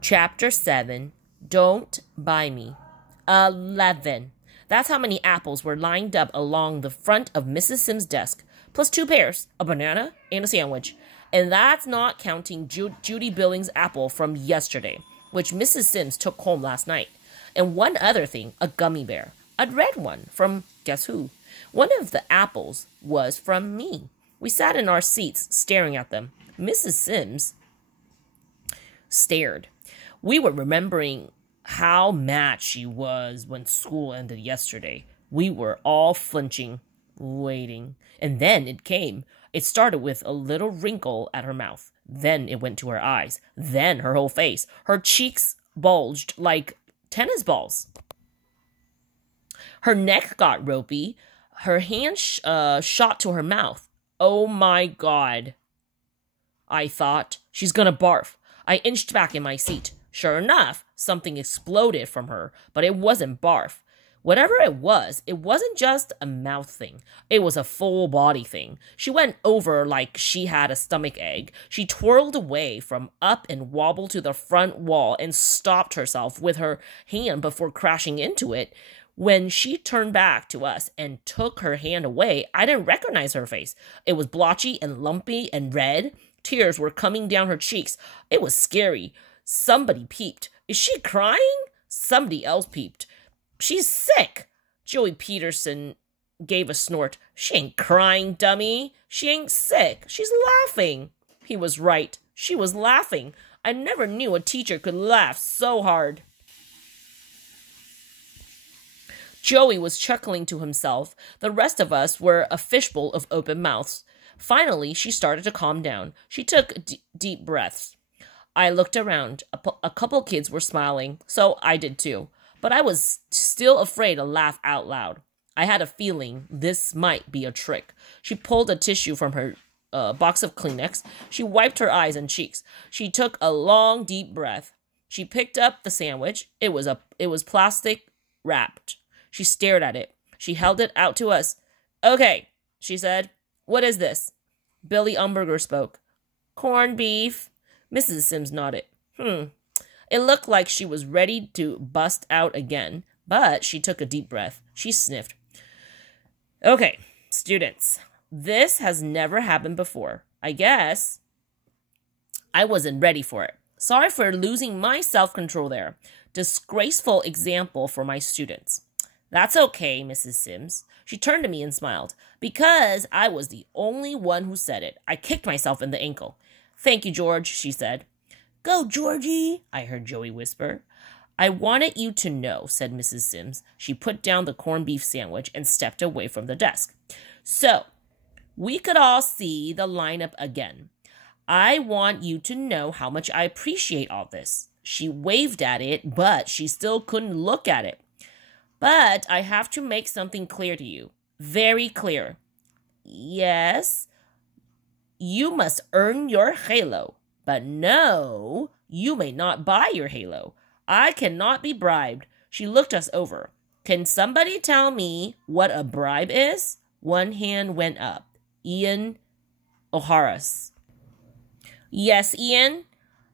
Chapter 7, Don't Buy Me. 11. That's how many apples were lined up along the front of Mrs. Sims' desk, plus 2 pears, a banana, and a sandwich. And that's not counting Judy Billings' apple from yesterday, which Mrs. Sims took home last night. And one other thing, a gummy bear, a red one from guess who? One of the apples was from me. We sat in our seats staring at them. Mrs. Sims stared. We were remembering how mad she was when school ended yesterday. We were all flinching, waiting. And then it came. It started with a little wrinkle at her mouth. Then it went to her eyes. Then her whole face. Her cheeks bulged like tennis balls. Her neck got ropey. Her hand shot to her mouth. Oh my God. I thought, she's gonna barf. I inched back in my seat. Sure enough, something exploded from her, but it wasn't barf. Whatever it wasn't just a mouth thing. It was a full body thing. She went over like she had a stomach ache. She twirled away from up and wobbled to the front wall and stopped herself with her hand before crashing into it. When she turned back to us and took her hand away, I didn't recognize her face. It was blotchy and lumpy and red. Tears were coming down her cheeks. It was scary. Somebody peeped. Is she crying? Somebody else peeped. She's sick. Joey Peterson gave a snort. She ain't crying, dummy. She ain't sick. She's laughing. He was right. She was laughing. I never knew a teacher could laugh so hard. Joey was chuckling to himself. The rest of us were a fishbowl of open mouths. Finally, she started to calm down. She took deep breaths. I looked around. A couple kids were smiling, so I did too. But I was still afraid to laugh out loud. I had a feeling this might be a trick. She pulled a tissue from her box of Kleenex. She wiped her eyes and cheeks. She took a long, deep breath. She picked up the sandwich. It was plastic wrapped. She stared at it. She held it out to us. Okay, she said. What is this? Billy Umberger spoke. Corned beef. Mrs. Sims nodded. It looked like she was ready to bust out again, but she took a deep breath. She sniffed. Okay, students, this has never happened before. I guess I wasn't ready for it. Sorry for losing my self-control there. Disgraceful example for my students. That's okay, Mrs. Sims. She turned to me and smiled. Because I was the only one who said it. I kicked myself in the ankle. Thank you, George, she said. Go, Georgie, I heard Joey whisper. I wanted you to know, said Mrs. Sims. She put down the corned beef sandwich and stepped away from the desk. So, we could all see the lineup again. I want you to know how much I appreciate all this. She waved at it, but she still couldn't look at it. But I have to make something clear to you. Very clear. Yes, you must earn your halo. But no, you may not buy your halo. I cannot be bribed. She looked us over. Can somebody tell me what a bribe is? One hand went up. Ian O'Hara's. Yes, Ian.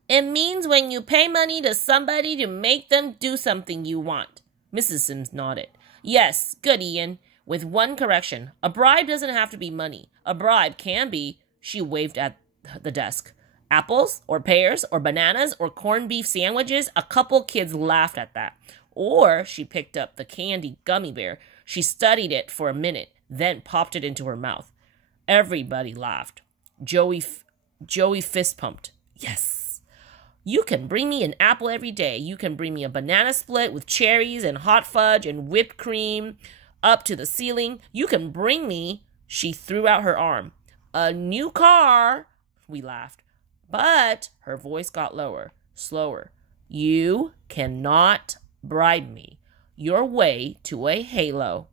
It means when you pay money to somebody to make them do something you want. Mrs. Sims nodded. Yes, good, Ian. With one correction. A bribe doesn't have to be money. A bribe can be, she waved at the desk. Apples, or pears, or bananas, or corned beef sandwiches. A couple kids laughed at that. Or she picked up the candy gummy bear. She studied it for a minute, then popped it into her mouth. Everybody laughed. Joey fist pumped. Yes. You can bring me an apple every day. You can bring me a banana split with cherries and hot fudge and whipped cream up to the ceiling. You can bring me, she threw out her arm, a new car. We laughed. But her voice got lower, slower. You cannot bribe me your way to a halo.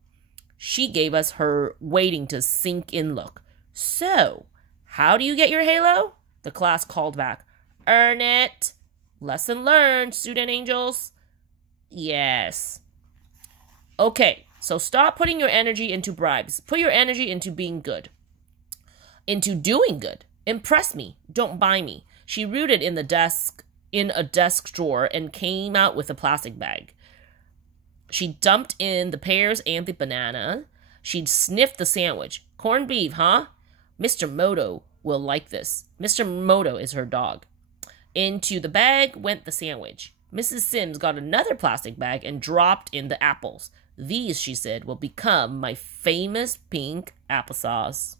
She gave us her waiting to sink in look. So, how do you get your halo? The class called back. Earn it. Lesson learned, student angels. Yes. Okay, so stop putting your energy into bribes. Put your energy into being good. Into doing good. Impress me. Don't buy me. She rooted in the desk in a desk drawer and came out with a plastic bag. She dumped in the pears and the banana. She'd sniffed the sandwich. Corned beef, huh? Mr. Moto will like this. Mr. Moto is her dog. Into the bag went the sandwich. Mrs. Sims got another plastic bag and dropped in the apples. These, she said, will become my famous pink applesauce.